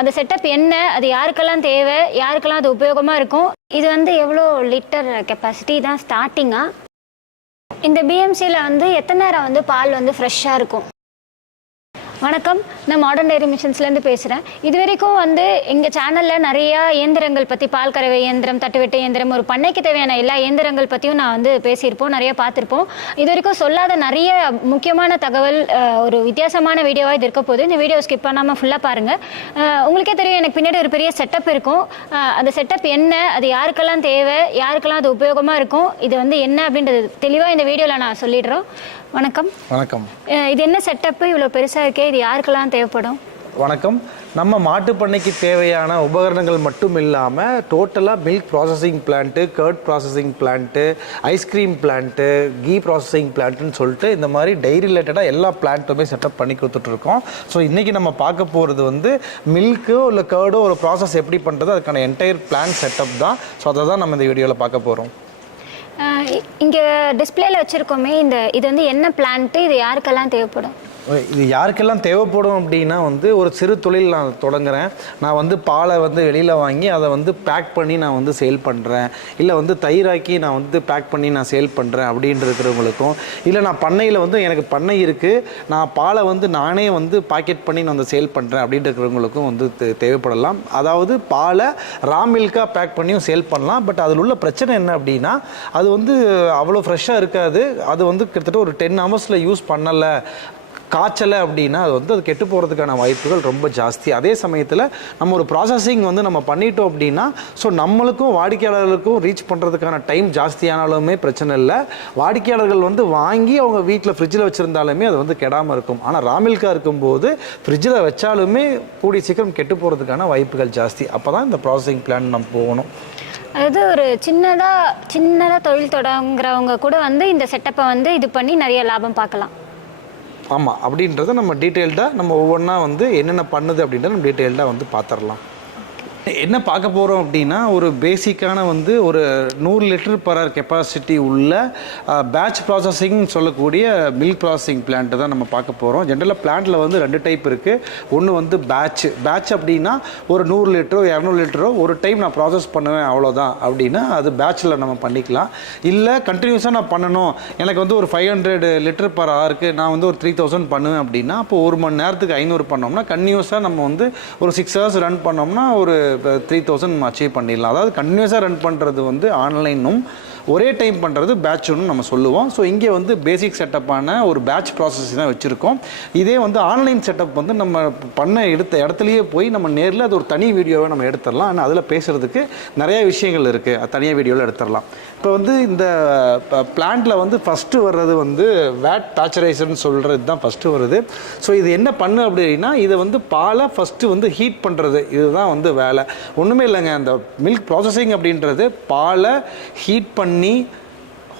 அந்த செட்டப் என்ன, அது யாருக்கெல்லாம் தேவை, யாருக்கெல்லாம் அது உபயோகமாக இருக்கும், இது வந்து எவ்வளோ லிட்டர் கெப்பாசிட்டி தான் ஸ்டார்டிங்காக, இந்த பிஎம்சியில் வந்து எத்தனை நேரம் வந்து பால் வந்து ஃப்ரெஷ்ஷாக இருக்கும்? வணக்கம், நான் மாடர்ன் டைரி மிஷின்ஸ்லேருந்து பேசுகிறேன். இது வரைக்கும் வந்து எங்கள் சேனலில் நிறையா இயந்திரங்கள் பற்றி, பால் கறவை இயந்திரம், தட்டுவெட்டு இயந்திரம், ஒரு பண்ணைக்கு தேவையான எல்லா இயந்திரங்கள் பற்றியும் நான் வந்து பேசியிருப்போம், நிறைய பார்த்துருப்போம். இது வரைக்கும் சொல்லாத நிறைய முக்கியமான தகவல், ஒரு வித்தியாசமான வீடியோவாக இது இருக்க போது. இந்த வீடியோ ஸ்கிப் பண்ணாமல் ஃபுல்லாக பாருங்கள். உங்களுக்கே தெரியும், எனக்கு பின்னாடி ஒரு பெரிய செட்டப் இருக்கும். அந்த செட்டப் என்ன, அது யாருக்கெல்லாம் தேவை, யாருக்கெல்லாம் அது உபயோகமாக இருக்கும், இது வந்து என்ன அப்படின்றது தெளிவாக இந்த வீடியோவில் நான் சொல்லிடுறோம். வணக்கம். வணக்கம். இது என்ன செட்டப்பு, இவ்வளோ பெருசாக இருக்கே, இது யாருக்கெல்லாம் தேவைப்படும்? வணக்கம். நம்ம மாட்டு பண்ணைக்கு தேவையான உபகரணங்கள் மட்டும் இல்லாமல் டோட்டலாக milk processing plant, curd processing plant, ice cream plant, ghee processing பிளான்ட்டுன்னு சொல்லிட்டு இந்த மாதிரி டைரி ரிலேட்டடாக எல்லா பிளான்ட்டுமே செட்டப் பண்ணி கொடுத்துட்ருக்கோம். ஸோ இன்றைக்கி நம்ம பார்க்க போகிறது வந்து மில்க்கோ இல்லை கர்டோ ஒரு ப்ராசஸ் எப்படி பண்ணுறது, அதுக்கான என்டையர் பிளான் செட்டப் தான். ஸோ அதை தான் நம்ம இந்த வீடியோவில் பார்க்க போகிறோம். இங்கே டிஸ்பிளேல வச்சுருக்கோமே, இது வந்து என்ன பிளான்ட்டு, இது யாருக்கெல்லாம் தேவைப்படும்? இது யாருக்கெல்லாம் தேவைப்படும் அப்படின்னா வந்து ஒரு சிறு தொழில் நான் தொடங்குறேன், நான் வந்து பாலை வந்து வெளியில் வாங்கி அதை வந்து பேக் பண்ணி நான் வந்து சேல் பண்ணுறேன், இல்லை வந்து தயிராக்கி நான் வந்து பேக் பண்ணி நான் சேல் பண்ணுறேன் அப்படின்ட்டு இருக்கிறவங்களுக்கும், இல்லை நான் பண்ணையில் வந்து எனக்கு பண்ணை இருக்குது, நான் பாலை வந்து நானே வந்து பாக்கெட் பண்ணி நான் வந்து சேல் பண்ணுறேன் அப்படின்ட்டு இருக்கிறவங்களுக்கும் வந்து தேவைப்படலாம். அதாவது பாலை ரா மில்காக பேக் பண்ணியும் சேல் பண்ணலாம். பட் அதில் உள்ள பிரச்சனை என்ன அப்படின்னா, அது வந்து அவ்வளோ ஃப்ரெஷ்ஷாக இருக்காது. அது வந்து கிட்டத்தட்ட ஒரு 10 ஹவர்ஸில் யூஸ் பண்ணலை, காய்ச்சலை அப்படின்னா அது வந்து அது கெட்டு போகிறதுக்கான வாய்ப்புகள் ரொம்ப ஜாஸ்தி. அதே சமயத்தில் நம்ம ஒரு ப்ராசஸிங் வந்து நம்ம பண்ணிட்டோம் அப்படின்னா, ஸோ நம்மளுக்கும் வாடிக்கையாளர்களுக்கும் ரீச் பண்ணுறதுக்கான டைம் ஜாஸ்தியானாலுமே பிரச்சனை இல்லை. வாடிக்கையாளர்கள் வந்து வாங்கி அவங்க வீட்டில் ஃப்ரிட்ஜில் வச்சுருந்தாலுமே அது வந்து கெடாமல் இருக்கும். ஆனால் ராமில்காக இருக்கும்போது ஃப்ரிட்ஜில் வச்சாலுமே கூடிய சீக்கிரம் கெட்டு போகிறதுக்கான வாய்ப்புகள் ஜாஸ்தி. அப்போ தான் இந்த ப்ராசஸிங் பிளான் நம்ம போகணும். அதாவது ஒரு சின்னதாக தொழில் தொடங்குறவங்க கூட வந்து இந்த செட்டப்பை வந்து இது பண்ணி நிறைய லாபம் பார்க்கலாம். ஆமாம், அப்படின்றத நம்ம டீட்டெயில்டாக நம்ம ஒவ்வொன்றா வந்து என்னென்ன பண்ணுது அப்படின்றத நம்ம டீட்டெயில்டாக வந்து பார்த்துடலாம். என்ன பார்க்க போகிறோம் அப்படின்னா, ஒரு பேசிக்கான வந்து ஒரு 100 லிட்டர் பர் கெப்பாசிட்டி உள்ள பேட்ச் ப்ராசஸிங் சொல்லக்கூடிய மில்க் ப்ராசஸிங் பிளான்ட்டு தான் நம்ம பார்க்க போகிறோம். ஜென்ரலாக பிளான்ட்டில் வந்து 2 டைப் இருக்குது. ஒன்று வந்து பேட்ச் அப்படின்னா ஒரு 100 லிட்டரோ 200 லிட்டரோ ஒரு டைம் நான் ப்ராசஸ் பண்ணுவேன் அவ்வளோதான் அப்படின்னா அது பேட்சில் நம்ம பண்ணிக்கலாம். இல்லை கண்டினியூஸாக நான் பண்ணணும், எனக்கு வந்து ஒரு 500 லிட்டர் பர் ஹவருக்கு நான் வந்து ஒரு 3000 பண்ணுவேன் அப்படின்னா, அப்போ ஒரு மணி நேரத்துக்கு 500 பண்ணோம்னா கண்டினியூஸாக நம்ம வந்து ஒரு 6 ஹவர்ஸ் ரன் பண்ணோம்னா ஒரு 3000 அச்சீவ் பண்ணிடலாம். அதாவது கண்டினியூஸாக ரன் பண்ணுறது வந்து ஆன்லைனும், ஒரே டைம் பண்ணுறது பேட்சுன்னு நம்ம சொல்லுவோம். ஸோ இங்கே வந்து பேசிக் செட்டப்பான ஒரு பேட்ச் ப்ராசஸ் தான் வச்சுருக்கோம். இதே வந்து ஆன்லைன் செட்டப் வந்து நம்ம பண்ண எடுத்த இடத்துலையே போய் நம்ம நேரில் அது ஒரு தனி வீடியோவை நம்ம எடுத்துடலாம். ஆனால் அதில் பேசுகிறதுக்கு நிறைய விஷயங்கள் இருக்குது, அது தனியாக வீடியோவில் எடுத்துடலாம். இப்போ வந்து இந்த பிளான்ட்டில் வந்து ஃபஸ்ட்டு வர்றது வந்து வேட் பேச்சரைசர்னு சொல்கிறது தான் ஃபஸ்ட்டு வருது. ஸோ இது என்ன பண்ணு அப்படின்னா, இதை வந்து பாலை ஃபஸ்ட்டு வந்து ஹீட் பண்ணுறது, இதுதான் வந்து வேலை. ஒன்றுமே இல்லைங்க, அந்த மில்க் ப்ராசஸிங் அப்படின்றது பாலை ஹீட் பண்ணி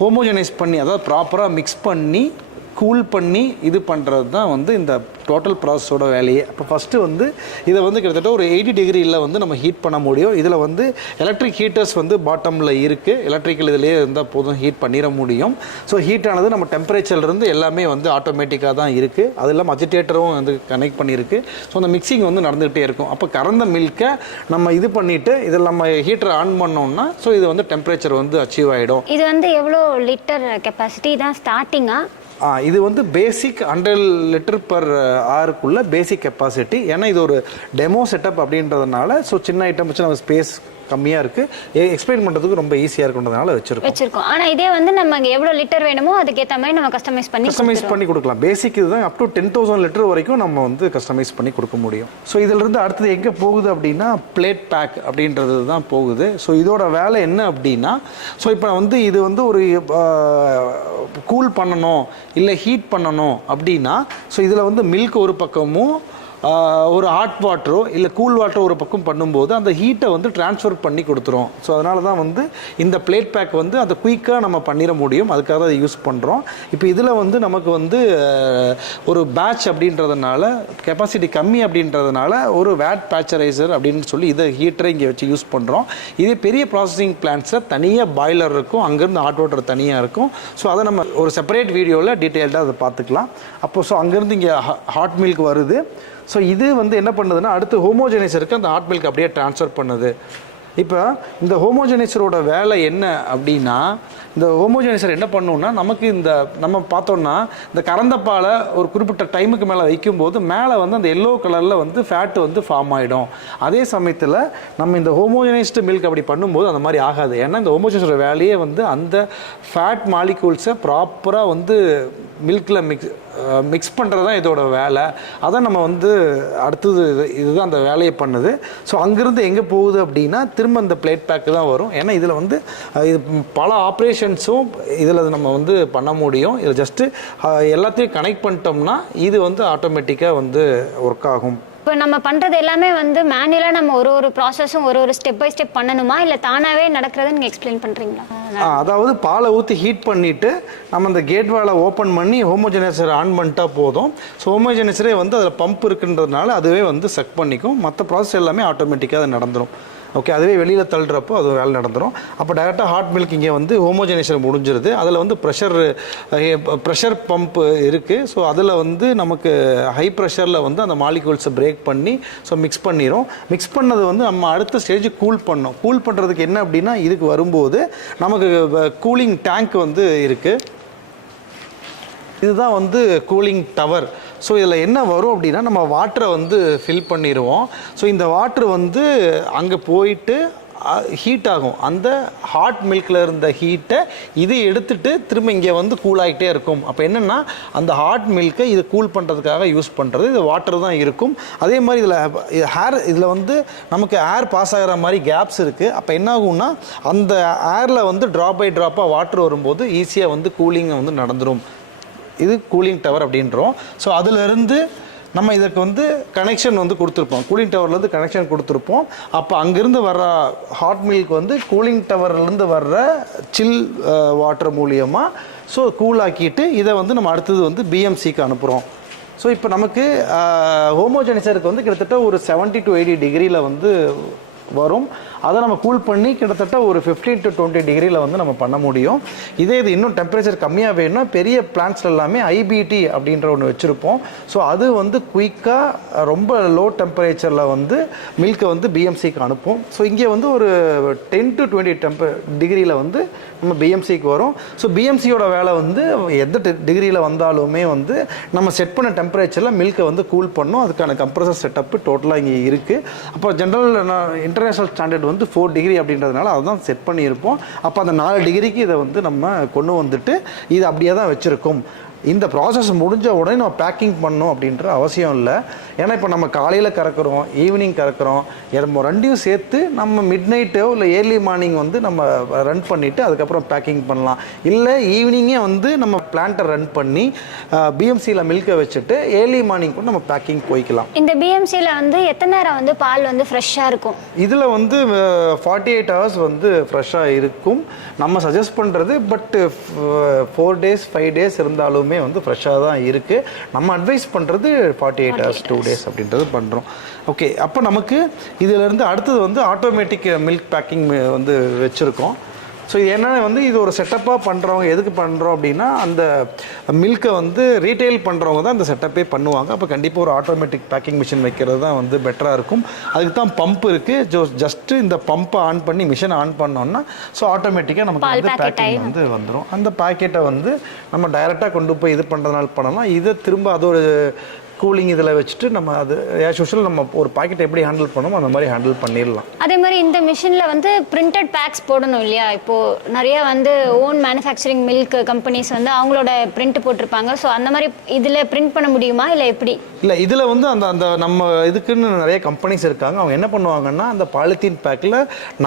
ஹோமோஜனைஸ் பண்ணி, அதாவது ப்ராப்பராக மிக்ஸ் பண்ணி கூல் பண்ணி இது பண்ணுறது தான் வந்து இந்த டோட்டல் ப்ராசஸோட வேலையே. அப்போ ஃபஸ்ட்டு வந்து இதை வந்து கிட்டத்தட்ட ஒரு 80 டிகிரியில் வந்து நம்ம ஹீட் பண்ண முடியும். இதில் வந்து எலக்ட்ரிக் ஹீட்டர்ஸ் வந்து பாட்டமில் இருக்குது. எலக்ட்ரிக்கல் இதிலே இருந்தால் போதும், ஹீட் பண்ணிட முடியும். ஸோ ஹீட் ஆனது நம்ம டெம்பரேச்சர்லேருந்து எல்லாமே வந்து ஆட்டோமேட்டிக்காக தான் இருக்குது. அது இல்லாமல் அஜிடேட்டரும் வந்து கனெக்ட் பண்ணியிருக்கு. ஸோ அந்த மிக்சிங் வந்து நடந்துகிட்டே இருக்கும். அப்போ கறந்த மில்கை நம்ம இது பண்ணிவிட்டு இதில் நம்ம ஹீட்டரை ஆன் பண்ணோம்னா ஸோ இது வந்து டெம்பரேச்சர் வந்து அச்சீவ் ஆகிடும். இது வந்து எவ்வளோ லிட்டர் கெப்பாசிட்டி தான் ஸ்டார்டிங்காக? இது வந்து பேசிக் 100 லிட்டர் பர் ஹவருக்குள்ள பேசிக் கெப்பாசிட்டி. ஏன்னா இது ஒரு டெமோ செட்டப் அப்படின்றதுனால ஸோ சின்ன ஐட்டம் வச்சு நம்ம ஸ்பேஸ் கம்மியாக இருக்குது, எக்ஸ்பிளைன் பண்ணுறதுக்கு ரொம்ப ஈஸியாக இருக்குன்றதுனால வச்சுருக்கோம். ஆனால் இதே வந்து நம்ம எவ்வளோ லிட்டர் வேணுமோ அதுக்கேற்ற மாதிரி நம்ம கஸ்டமைஸ் பண்ணி கொடுக்கலாம். பேசிக் இதுதான், அப் டு 10,000 லிட்டர் வரைக்கும் நம்ம வந்து கஸ்டமைஸ் பண்ணி கொடுக்க முடியும். ஸோ இதிலிருந்து அடுத்தது எங்கே போகுது அப்படின்னா பிளேட் பேக் அப்படின்றது தான் போகுது. ஸோ இதோட வேலை என்ன அப்படின்னா, ஸோ இப்போ வந்து இது வந்து ஒரு கூல் பண்ணணும் இல்லை ஹீட் பண்ணணும் அப்படின்னா, ஸோ இதில் வந்து மில்க் ஒரு பக்கமும் ஒரு ஹாட் வாட்டரோ இல்லை கூல் வாட்டரோ ஒரு பக்கம் பண்ணும்போது அந்த ஹீட்டை வந்து ட்ரான்ஸ்ஃபர் பண்ணி கொடுத்துரும். ஸோ அதனால தான் வந்து இந்த பிளேட் பேக் வந்து அதை குயிக்காக நம்ம பண்ணிட முடியும், அதுக்காக அதை யூஸ் பண்ணுறோம். இப்போ இதில் வந்து நமக்கு வந்து ஒரு பேட்ச் அப்படின்றதுனால கெப்பாசிட்டி கம்மி அப்படின்றதுனால ஒரு வேட் பேச்சரைசர் அப்படின்னு சொல்லி இதை ஹீட்டரை இங்கே வச்சு யூஸ் பண்ணுறோம். இதே பெரிய ப்ராசஸிங் பிளான்ட்ஸில் தனியாக பாய்லர் இருக்கும், அங்கேருந்து ஹாட் வாட்டர் தனியாக இருக்கும். ஸோ அதை நம்ம ஒரு செப்பரேட் வீடியோவில் டீட்டெயில்டாக அதை பார்த்துக்கலாம். அப்போ ஸோ அங்கேருந்து இங்கே ஹாட் மில்க் வருது. ஸோ இது வந்து என்ன பண்ணுதுன்னா அடுத்து ஹோமோஜெனைசருக்கு அந்த ஹாட் மில்க் அப்படியே ட்ரான்ஸ்ஃபர் பண்ணுது. இப்போ இந்த ஹோமோஜெனைசரோட வேலை என்ன அப்படின்னா, இந்த ஹோமோஜெனைசர் என்ன பண்ணுன்னா நமக்கு நம்ம பார்த்தோம்னா இந்த கறந்த பாலை ஒரு குறிப்பிட்ட டைமுக்கு மேலே வைக்கும்போது மேலே வந்து அந்த எல்லோ கலரில் வந்து ஃபேட்டு வந்து ஃபார்ம் ஆகிடும். அதே சமயத்தில் நம்ம இந்த ஹோமோஜெனைஸ்டு மில்க் அப்படி பண்ணும்போது அந்த மாதிரி ஆகாது. ஏன்னா இந்த ஹோமோஜெனைசரோட வேலையே வந்து அந்த ஃபேட் மாலிகூல்ஸை ப்ராப்பராக வந்து மில்கில் மிக்ஸ் பண்ணுறது தான் இதோட வேலை. அதான் நம்ம வந்து அடுத்தது இதுதான் அந்த வேலையை பண்ணுது. ஸோ அங்கேருந்து எங்கே போகுது அப்படின்னா திரும்ப இந்த பிளேட் பேக்கு தான் வரும். ஏன்னா இதில் வந்து இது பல ஆப்ரேஷன்ஸும் இதில் நம்ம வந்து பண்ண முடியும். இதில் ஜஸ்ட்டு எல்லாத்தையும் கனெக்ட் பண்ணிட்டோம்னா இது வந்து ஆட்டோமேட்டிக்காக வந்து ஒர்க் ஆகும். இப்போ நம்ம பண்ணுறது எல்லாமே வந்து மேனுவலாக நம்ம ஒரு ப்ராசஸும் ஒரு ஸ்டெப் பை ஸ்டெப் பண்ணணுமா, இல்லை தானாகவே நடக்கிறதுன்னு நீங்கள் எக்ஸ்பிளைன் பண்ணுறீங்களா? அதாவது பாலை ஊற்றி ஹீட் பண்ணிவிட்டு நம்ம அந்த கேட் வாலை ஓப்பன் பண்ணி ஹோமோஜெனைசர் ஆன் பண்ணிட்டா போதும். ஸோ ஹோமோஜெனைசரே வந்து அதில் பம்ப் இருக்குன்றதுனால அதுவே வந்து செக் பண்ணிக்கும். மற்ற ப்ராசஸ் எல்லாமே ஆட்டோமேட்டிக்காக அது நடந்துடும். ஓகே, அதுவே வெளியில் தள்ளுறப்போ அது வேலை நடந்துடும். அப்போ டைரெக்டாக ஹாட் மில்க் இங்கே வந்து ஹோமோஜெனைசர் முடிஞ்சிருது. அதில் வந்து ப்ரெஷர் பம்ப் இருக்குது. ஸோ அதில் வந்து நமக்கு ஹை ப்ரெஷரில் வந்து அந்த மாலிகூல்ஸை பிரேக் பண்ணி ஸோ மிக்ஸ் பண்ணிடும். மிக்ஸ் பண்ணது வந்து நம்ம அடுத்த ஸ்டேஜ் கூல் பண்ணோம். கூல் பண்ணுறதுக்கு என்ன அப்படின்னா இதுக்கு வரும்போது நமக்கு கூலிங் டேங்க் வந்து இருக்குது. இதுதான் வந்து கூலிங் டவர். ஸோ இதில் என்ன வரும் அப்படின்னா நம்ம வாட்டரை வந்து ஃபில் பண்ணிடுவோம். ஸோ இந்த வாட்ரு வந்து அங்கே போயிட்டு ஹீட் ஆகும். அந்த ஹாட் மில்கில் இருந்த ஹீட்டை இது எடுத்துகிட்டு திரும்ப இங்கே வந்து கூல் ஆகிட்டே இருக்கும். அப்போ என்னென்னா அந்த ஹாட் மில்கை இது கூல் பண்ணுறதுக்காக யூஸ் பண்ணுறது இது வாட்டர் தான் இருக்கும். அதே மாதிரி இதில் வந்து நமக்கு ஏர் பாஸ் ஆகிற மாதிரி கேப்ஸ் இருக்குது. அப்போ என்ன ஆகும்னா அந்த ஏரில் வந்து ட்ராப் பை ட்ராப்பாக வாட்டர் வரும்போது ஈஸியாக வந்து கூலிங்கை வந்து நடந்துடும். இது கூலிங் டவர் அப்படின்றோம். ஸோ அதிலிருந்து நம்ம இதற்கு வந்து கனெக்ஷன் வந்து கொடுத்துருப்போம். கூலிங் டவர்லேருந்து கனெக்ஷன் கொடுத்துருப்போம். அப்போ அங்கேருந்து வர்ற ஹாட் மில்க் வந்து கூலிங் டவர்லேருந்து வர்ற சில் வாட்டர் மூலியமாக ஸோ கூலாக்கிட்டு இதை வந்து நம்ம அடுத்தது வந்து பிஎம்சிக்கு அனுப்புகிறோம். ஸோ இப்போ நமக்கு ஹோமோஜெனைசருக்கு வந்து கிட்டத்தட்ட ஒரு 70 to 80 டிகிரியில் வந்து வரும். அதை நம்ம கூல் பண்ணி கிட்டத்தட்ட ஒரு 15 to 20 டிகிரியில் வந்து நம்ம பண்ண முடியும். இது இன்னும் டெம்பரேச்சர் கம்மியாக வேணும்னா பெரிய பிளான்ட்ஸில் எல்லாமே ஐபிடி அப்படின்ற ஒன்று வச்சுருப்போம். ஸோ அது வந்து குயிக்காக ரொம்ப லோ டெம்பரேச்சரில் வந்து மில்கை வந்து பிஎம்சிக்கு அனுப்பும். ஸோ இங்கே வந்து ஒரு 10 to 20 டிகிரியில் வந்து நம்ம பிஎம்சிக்கு வரும். ஸோ பிஎம்சியோட வேலை வந்து எந்த டிகிரியில் வந்தாலுமே வந்து நம்ம செட் பண்ண டெம்பரேச்சரில் மில்கை வந்து கூல் பண்ணோம். அதுக்கான கம்ப்ரஸர் செட்டப்பு டோட்டலாக இங்கே இருக்குது. அப்போ ஜென்ரல் இன்டர்நேஷ்னல் ஸ்டாண்டர்ட் வந்து 4 டிகிரி அப்படின்றதுனால அதுதான் செட் பண்ணியிருப்போம். அப்போ அந்த 4 டிகிரிக்கு இதை வந்து நம்ம கொண்டு வந்துட்டு இது அப்படியே தான் வச்சுருக்கோம். இந்த ப்ராசஸ் முடிஞ்ச உடனே நம்ம பேக்கிங் பண்ணணும் அப்படின்ற அவசியம் இல்லை. ஏன்னா இப்போ நம்ம காலையில் கறக்கிறோம், ஈவினிங் கறக்கிறோம், ரெண்டையும் சேர்த்து நம்ம மிட் நைட்டோ இல்லை ஏர்லி மார்னிங் வந்து நம்ம ரன் பண்ணிவிட்டு அதுக்கப்புறம் பேக்கிங் பண்ணலாம். இல்லை ஈவினிங்கே வந்து நம்ம பிளான்ட்டை ரன் பண்ணி பிஎம்சியில் மில்கை வச்சுட்டு ஏர்லி மார்னிங் கூட நம்ம பேக்கிங் போய்க்கலாம். இந்த பிஎம்சியில் வந்து எத்தனை நேரம் வந்து பால் வந்து ஃப்ரெஷ்ஷாக இருக்கும்? இதில் வந்து 48 hours வந்து ஃப்ரெஷ்ஷாக இருக்கும் நம்ம சஜஸ்ட் பண்ணுறது. பட் 4 days 5 days இருந்தாலுமே வந்து ஃப்ரெஷ்ஷாக தான் இருக்குது. நம்ம அட்வைஸ் பண்ணுறது 48 hours 2 days அப்படின்றது பண்ணுறோம். ஓகே, அப்போ நமக்கு இதிலேருந்து அடுத்தது வந்து ஆட்டோமேட்டிக் மில்க் பேக்கிங் வந்து வச்சுருக்கோம். ஸோ இது என்னென்னா வந்து இது ஒரு செட்டப்பாக பண்ணுறவங்க எதுக்கு பண்ணுறோம் அப்படின்னா அந்த மில்கை வந்து ரீட்டைல் பண்ணுறவங்க தான் அந்த செட்டப்பே பண்ணுவாங்க. அப்போ கண்டிப்பாக ஒரு ஆட்டோமேட்டிக் பேக்கிங் மிஷின் வைக்கிறது தான் வந்து பெட்டராக இருக்கும். அதுக்கு தான் பம்ப் இருக்குது. ஜஸ்ட்டு இந்த பம்பை ஆன் பண்ணி மிஷினை ஆன் பண்ணோம்னா ஸோ ஆட்டோமேட்டிக்காக நமக்கு வந்து பேக்கிங் வந்து வந்துடும். அந்த பேக்கெட்டை வந்து நம்ம டைரெக்டாக கொண்டு போய் இது பண்ணுறதுனால பண்ணலாம். இதை திரும்ப அது ஒரு கூலிங் இதில் வச்சுட்டு நம்ம அது ஆஸ் யூஷுவல் நம்ம ஒரு பாக்கெட் எப்படி ஹேண்டில் பண்ணோமோ அந்த மாதிரி ஹேண்டில் பண்ணிடலாம். அதே மாதிரி இந்த மிஷினில் வந்து பிரிண்டட் பேக்ஸ் போடணும் இல்லையா? இப்போது நிறைய வந்து ஓன் மேனுஃபேக்சரிங் மில்க் கம்பெனிஸ் வந்து அவங்களோட பிரிண்ட் போட்டிருப்பாங்க. ஸோ அந்த மாதிரி இதில் பிரிண்ட் பண்ண முடியுமா இல்லை எப்படி? இல்லை, இதில் வந்து அந்த நம்ம இதுக்குன்னு நிறைய கம்பெனிஸ் இருக்காங்க. அவங்க என்ன பண்ணுவாங்கன்னா அந்த பாலித்தீன் பேக்கில்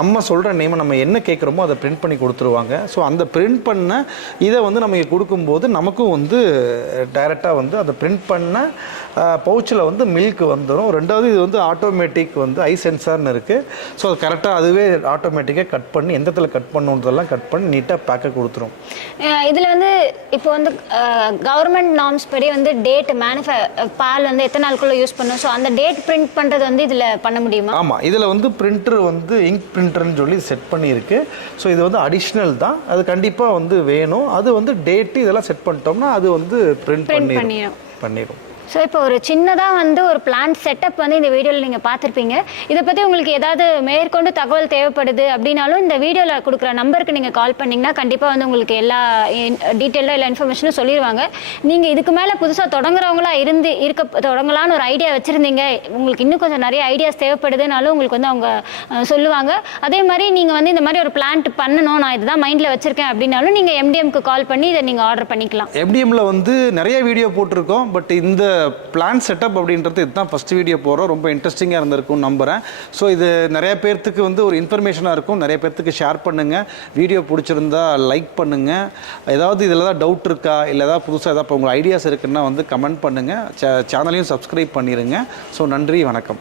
நம்ம சொல்கிற நேமை நம்ம என்ன கேட்குறோமோ அதை பிரிண்ட் பண்ணி கொடுத்துருவாங்க. ஸோ அந்த பிரிண்ட் பண்ண இதை வந்து நம்ம கொடுக்கும்போது நமக்கும் வந்து டைரெக்டாக வந்து அதை பிரிண்ட் பண்ண பவுச்சில் வந்து மில்க் வந்துடும். ரெண்டாவது இது வந்து ஆட்டோமேட்டிக் வந்து ஐ சென்சார்னு இருக்குது. ஸோ அது கரெக்டாக அதுவே ஆட்டோமேட்டிக்காக கட் பண்ணி எந்த இடத்துல கட் பண்ணுன்றதெல்லாம் கட் பண்ணி நீட்டாக பேக்கை கொடுத்துரும். இதில் வந்து இப்போ வந்து கவர்மெண்ட் நார்ம்ஸ் படி வந்து டேட் பால் வந்து எத்தனை நாளுக்குள்ளே யூஸ் பண்ணணும். ஸோ அந்த டேட் பிரிண்ட் பண்ணுறது வந்து இதில் பண்ண முடியுமா? ஆமாம், இதில் வந்து பிரிண்டர் வந்து இங்க் பிரிண்டர்னு சொல்லி செட் பண்ணியிருக்கு. ஸோ இது வந்து அடிஷ்னல் தான், அது கண்டிப்பாக வந்து வேணும். அது வந்து டேட்டு இதெல்லாம் செட் பண்ணிட்டோம்னா அது வந்து பிரிண்ட் பண்ணிடும். ஸோ இப்போ ஒரு சின்னதாக வந்து ஒரு பிளான் செட்டப் வந்து இந்த வீடியோவில் நீங்கள் பார்த்துருப்பீங்க. இதை பற்றி உங்களுக்கு ஏதாவது மேற்கொண்டு தகவல் தேவைப்படுது அப்படின்னாலும் இந்த வீடியோவில் கொடுக்குற நம்பருக்கு நீங்கள் கால் பண்ணிங்கன்னா கண்டிப்பாக வந்து உங்களுக்கு எல்லா டீட்டெயிலாக எல்லா இன்ஃபர்மேஷனும் சொல்லிடுவாங்க. நீங்கள் இதுக்கு மேலே புதுசாக தொடங்குறவங்களா தொடங்கலான்னு ஒரு ஐடியா வச்சுருந்தீங்க, உங்களுக்கு இன்னும் கொஞ்சம் நிறைய ஐடியாஸ் தேவைப்படுதுனாலும் உங்களுக்கு வந்து அவங்க சொல்லுவாங்க. அதே மாதிரி நீங்கள் வந்து இந்த மாதிரி ஒரு பிளான்ட் பண்ணணும், நான் இதுதான் மைண்டில் வச்சுருக்கேன் அப்படின்னாலும் நீங்கள் எம்டிஎம்க்கு கால் பண்ணி இதை நீங்கள் ஆர்டர் பண்ணிக்கலாம். எம்டிஎம்ல வந்து நிறைய வீடியோ போட்டிருக்கோம். பட் இந்த பிளான் செட்டப் அப்படின்றது இதுதான் ஃபர்ஸ்ட் வீடியோ போகிறோம். ரொம்ப இன்ட்ரெஸ்டிங்காக இருந்திருக்கும்னு நம்புகிறேன். ஸோ இது நிறைய பேர்த்துக்கு வந்து ஒரு இன்ஃபர்மேஷனாக இருக்கும். நிறைய பேர்த்துக்கு ஷேர் பண்ணுங்கள். வீடியோ பிடிச்சிருந்தா லைக் பண்ணுங்கள். ஏதாவது இதில் தான் டவுட் இருக்கா, இல்லை ஏதாவது புதுசாக ஏதாவது உங்கள் ஐடியாஸ் இருக்குன்னா வந்து கமெண்ட் பண்ணுங்கள். சேனலையும் சப்ஸ்கிரைப் பண்ணிடுங்க. ஸோ நன்றி, வணக்கம்.